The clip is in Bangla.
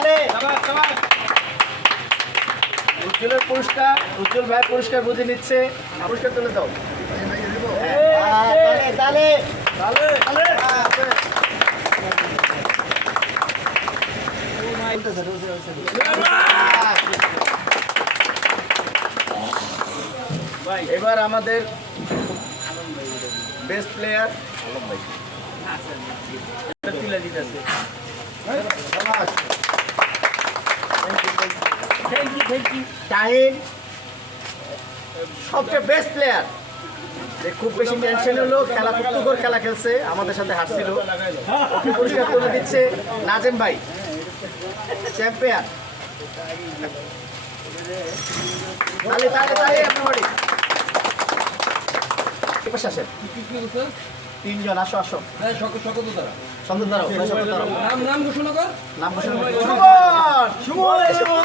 তালে উজ্জ্বলের পুরস্কার, উজ্জ্বল ভাই পুরস্কার বুঝে নিচ্ছে। পুরস্কার তুলে দাও। তালে তালে তালে এবার আমাদের বেস্ট প্লেয়ার আলম ভাই তুলে দিতেছে। শাহিন সবচেয়ে বেস্ট প্লেয়ার, খুব বেশি টেনশন হলো, খেলা পুতুকর খেলা খেলছে, আমাদের সাথে হারছিল। ওকে পুরস্কার তুলে দিচ্ছে নাজেম ভাই, চ্যাম্পিয়ন। তালে তালে তালে এভরিবডি এপাশে আসেন। তিনজন আসো আসো। সন্ধ্যা দাঁড়াও, নাম ঘোষণা কর। নাম ঘোষণা কর। সুমন সুমন সুমন।